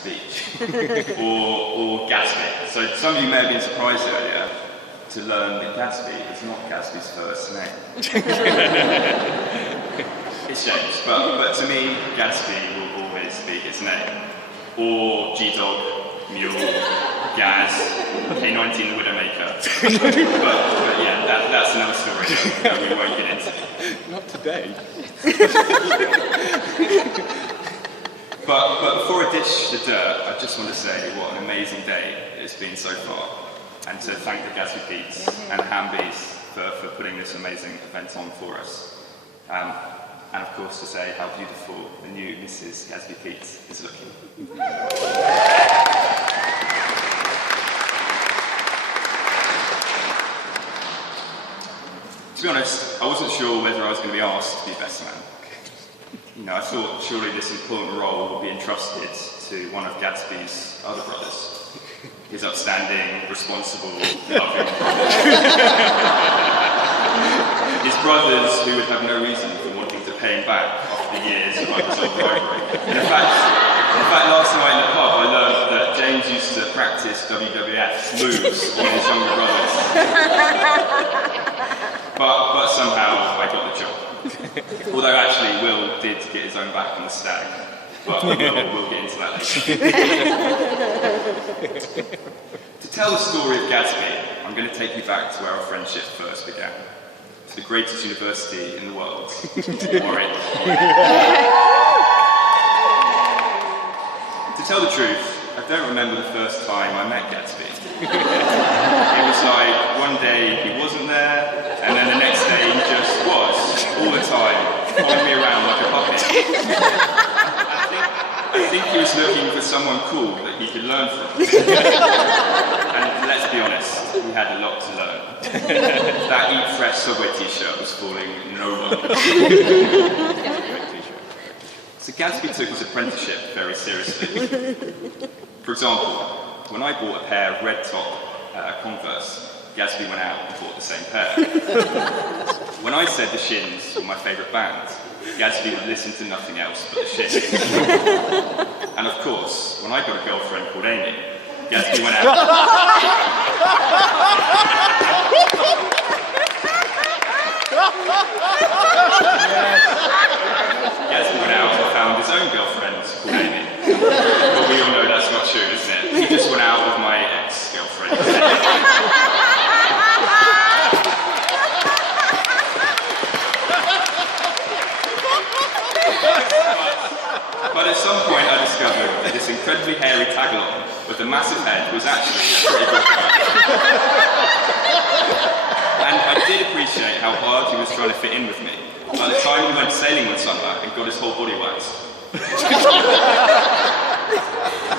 speech, or Gatsby. So some of you may have been surprised earlier to learn that Gatsby is not Gatsby's first name. It's James, but to me, Gatsby will always be his name. Or G-Dog, Mule, Gaz, K19 the Widowmaker. but yeah, that's another story that we won't get into. Not today. But before I ditch the dirt, I just want to say what an amazing day it's been so far, and to thank the Gatsby Pete's and Hambies for putting this amazing event on for us. And of course to say how beautiful the new Mrs. Gatsby Pete's is looking. To be honest, I wasn't sure whether I was going to be asked to be best man. You know, I thought surely this important role would be entrusted to one of Gatsby's other brothers. His upstanding, responsible, loving brothers. His brothers who would have no reason for wanting to pay him back after the years of unresolved rivalry. In fact, last night in the pub I learned that James used to practice WWF moves on his younger brothers. But somehow I got the job. Although actually Will did get his own back on the stag. But we'll get into that later. To tell the story of Gatsby, I'm going to take you back to where our friendship first began. To the greatest university in the world, Warwick. To tell the truth, I don't remember the first time I met Gatsby. It was like one day he wasn't there, and then the next day he just was, all the time, following me around like a puppet. I think he was looking for someone cool that he could learn from. And let's be honest, we had a lot to learn. That Eat Fresh Subway t-shirt was fooling no one. So Gatsby took his apprenticeship very seriously. For example, when I bought a pair of red top Converse, Gatsby went out and bought the same pair. When I said the Shins were my favourite band, Gatsby would listen to nothing else but the Shins. And of course, when I got a girlfriend called Amy, Gatsby went out. Gatsby went out and found his own girlfriend called Amy. But we all know that's not true, isn't it? He just went out with my ex-girlfriend. But at some point I discovered that this incredibly hairy tagalong with a massive head was actually pretty good. And I did appreciate how hard he was trying to fit in with me. By the time we went sailing one summer and got his whole body waxed.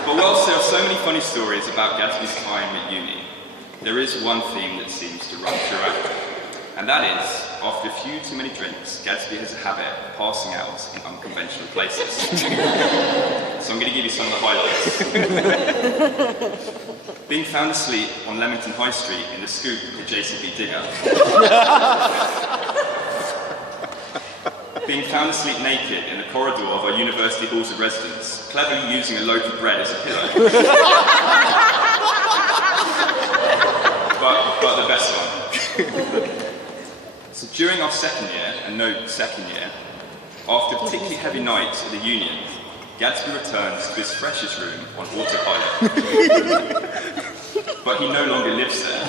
But whilst there are so many funny stories about Gatsby's time at uni, there is one theme that seems to run throughout. And that is, after a few too many drinks, Gatsby has a habit of passing out in unconventional places. So I'm going to give you some of the highlights. Being found asleep on Leamington High Street in the scoop of the JCB digger. Being found asleep naked in the corridor of our university halls of residence, cleverly using a loaf of bread as a pillow. but the best one. So during our second year, and note second year, after a particularly heavy night at the Union, Gatsby returns to his freshers room on autopilot. But he no longer lives there.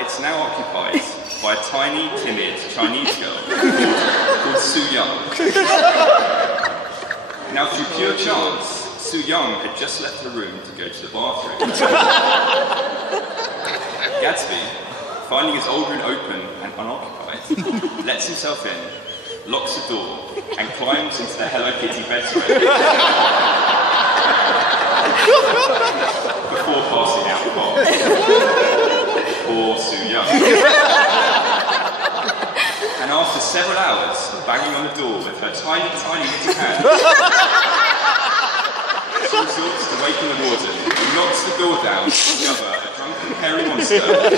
It's now occupied by a tiny, timid Chinese girl called Su Young. Now, through pure chance, Su Young had just left her room to go to the bathroom. Gatsby, finding his old room open and unoccupied, lets himself in, locks the door, and climbs into the Hello Kitty bedspread before passing out hot. Poor Su Young. And after several hours of banging on the door with her tiny, tiny little hand, she resorts to waking the warden and knocks the door down to discover a drunken hairy monster with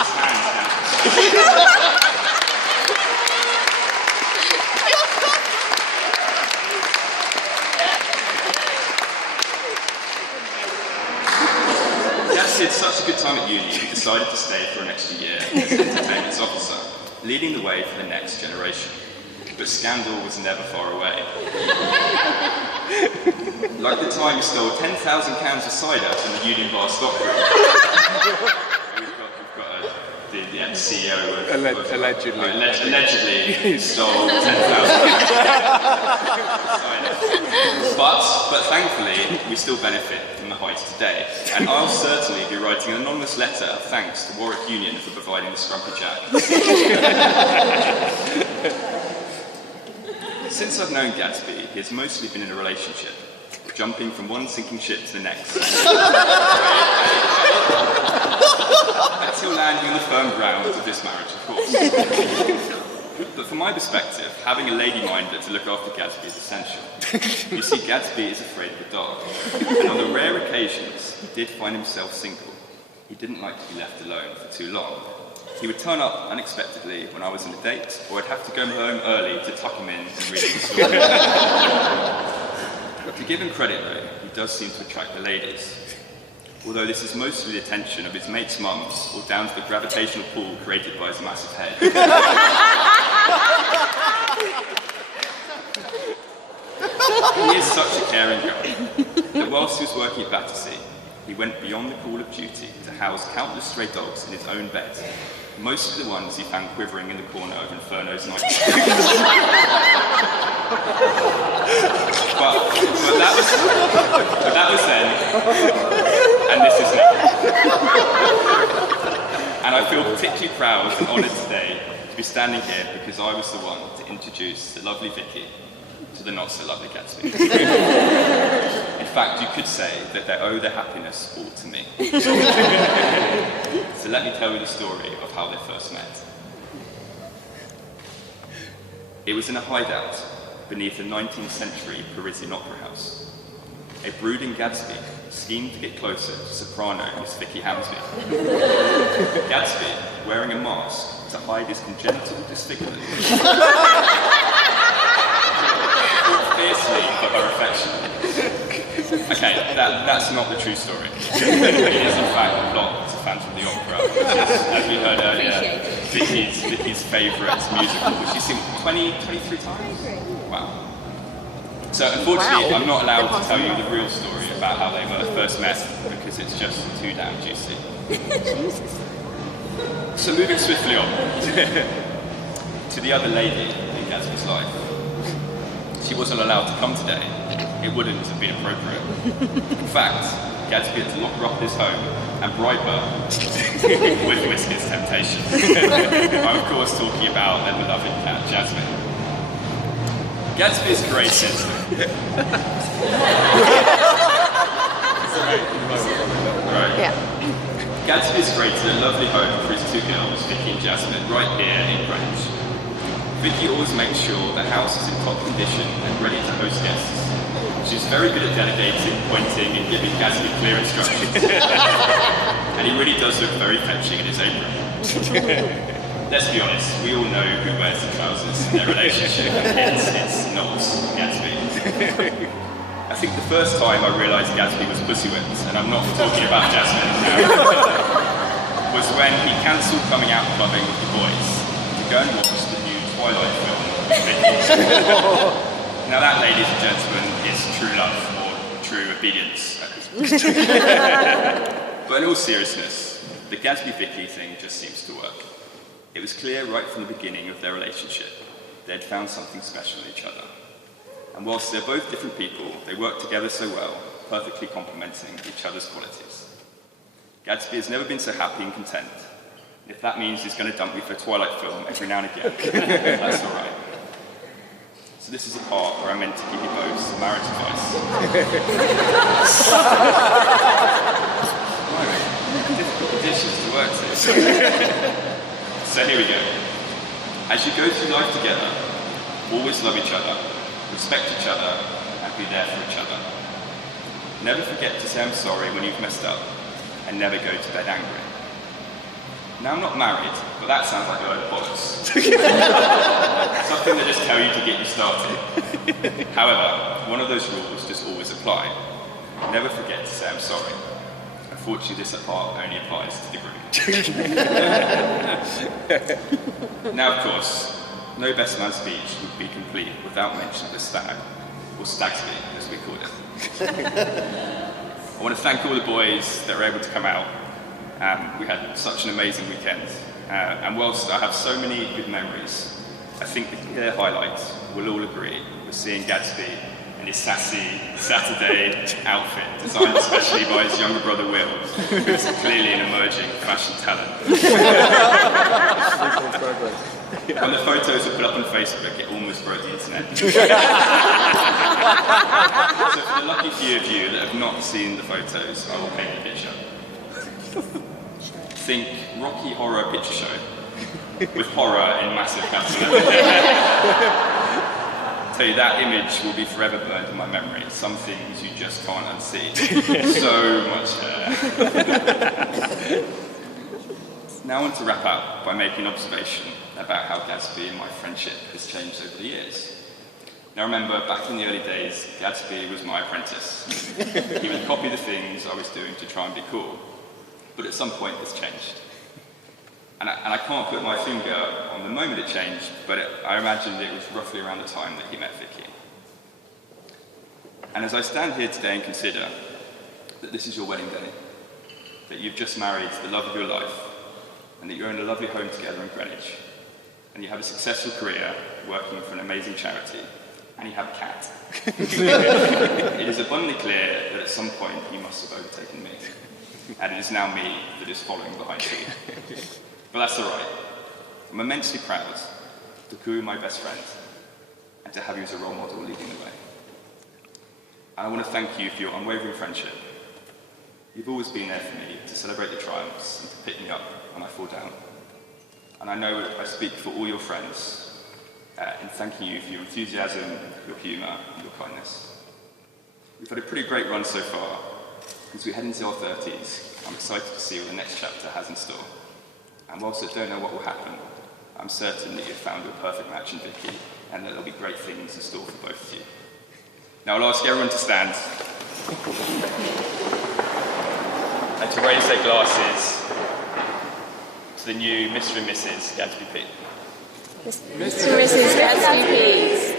his hands down. decided to stay for an extra year as an entertainment officer, leading the way for the next generation. But scandal was never far away. Like the time he stole 10,000 cans of cider from the Union Bar stockroom. We've got the ex-CEO of... Allegedly stole 10,000 cans of cider. But thankfully, we still benefit from the heights today. And I'll certainly be writing an anonymous letter of thanks to Warwick Union for providing the Scrumpy Jack. Since I've known Gatsby, he has mostly been in a relationship, jumping from one sinking ship to the next. Until landing on the firm ground of this marriage, of course. But from my perspective, having a lady minder to look after Gatsby is essential. You see, Gatsby is afraid of the dark. And on the rare occasions he did find himself single, he didn't like to be left alone for too long. He would turn up unexpectedly when I was on a date, or I'd have to go home early to tuck him in and read him a story. To give him credit though, he does seem to attract the ladies. Although this is mostly the attention of his mates' mums, or down to the gravitational pull created by his massive head. He is such a caring guy, that whilst he was working at Battersea, he went beyond the call of duty to house countless stray dogs in his own bed, most of the ones he found quivering in the corner of Inferno's nightclub. but that was then, and this is now. And I feel particularly proud and honoured today to be standing here because I was the one to introduce the lovely Vicky to the not-so-lovely Gatsby. In fact, you could say that they owe their happiness all to me. So let me tell you the story of how they first met. It was in a hideout beneath a 19th century Parisian opera house. A brooding Gatsby schemed to get closer to soprano Miss Vicky Hamsby. Gatsby, wearing a mask to hide his congenital disfigurement, fiercely for her affection. Okay, that's not the true story. It is in fact a plot to Phantom of the Opera, which is, as we heard earlier, Vicky's favourite musical, which she's seen 23 times? Wow. So unfortunately, I'm not allowed to tell you the real story about how they first met, because it's just too damn juicy. So moving swiftly on to the other lady in Gatsby's life. She wasn't allowed to come today. It wouldn't have been appropriate. In fact, Gatsby had to lock her up in his home and bribe her with Whiskers' temptation. I'm of course talking about their beloved cat, Jasmine. Gatsby is created. Right. Yeah. Gatsby has created a lovely home for his two girls, Vicky and Jasmine, right here in Greenwich. Vicky always makes sure the house is in top condition and ready to host guests. She's very good at delegating, pointing, and giving Gatsby clear instructions. And he really does look very fetching in his apron. Let's be honest, we all know who wears the trousers in their relationship, and it's not Gatsby. I think the first time I realised Gatsby was pussy whipped, and I'm not talking about Jasmine now, was when he cancelled coming out clubbing with the boys to go and watch the new Twilight film with Vicky. Now that, ladies and gentlemen, is true love, or true obedience. But in all seriousness, the Gatsby-Vicky thing just seems to work. It was clear right from the beginning of their relationship they'd found something special in each other. And whilst they're both different people, they work together so well, perfectly complementing each other's qualities. Gatsby has never been so happy and content. If that means he's going to dump me for a Twilight film every now and again, that's all right. So this is a part where I meant to give you both some marriage advice. Difficult conditions to work to. So here we go. As you go through life together, always love each other, respect each other, and be there for each other. Never forget to say I'm sorry when you've messed up, and never go to bed angry. Now, I'm not married, but that sounds like a load of bollocks. Something they just tell you to get you started. However, one of those rules does always apply. Never forget to say I'm sorry. And Unfortunately, this part only applies to the group. Now, of course, no best man speech would be complete without mention of the stag, or Stagsby, as we call it. I want to thank all the boys that were able to come out. We had such an amazing weekend. And whilst I have so many good memories, I think the clear highlight, we'll all agree, was seeing Gadsby in his sassy Saturday outfit, designed especially by his younger brother Will, who's clearly an emerging fashion talent. When the photos were put up on Facebook, it almost broke the internet. So for the lucky few of you that have not seen the photos, I will paint a picture. Think Rocky Horror Picture Show, with horror in massive capital. Tell you, that image will be forever burned in my memory. Some things you just can't unsee. So much hair. Now I want to wrap up by making an observation about how Gadsby and my friendship has changed over the years. Now remember, back in the early days, Gadsby was my apprentice. He would copy the things I was doing to try and be cool. But at some point this changed. And I can't put my finger on the moment it changed, but I imagine it was roughly around the time that he met Vicky. And as I stand here today and consider that this is your wedding day, that you've just married the love of your life, and that you're in a lovely home together in Greenwich, and you have a successful career working for an amazing charity, and you have a cat, it is abundantly clear that at some point you must have overtaken me, and it is now me that is following behind you. But that's all right. I'm immensely proud to call you my best friend and to have you as a role model leading the way. And I want to thank you for your unwavering friendship. You've always been there for me to celebrate the triumphs and to pick me up when I fall down. And I know I speak for all your friends in thanking you for your enthusiasm, your humour, and your kindness. We've had a pretty great run so far. As we head into our 30s, I'm excited to see what the next chapter has in store. And whilst I don't know what will happen, I'm certain that you've found your perfect match in Vicky, and that there'll be great things in store for both of you. Now I'll ask everyone to stand, and to raise their glasses to the new Mr. and Mrs. Gadsby P. Mr. and Mrs. Gadsby Pease.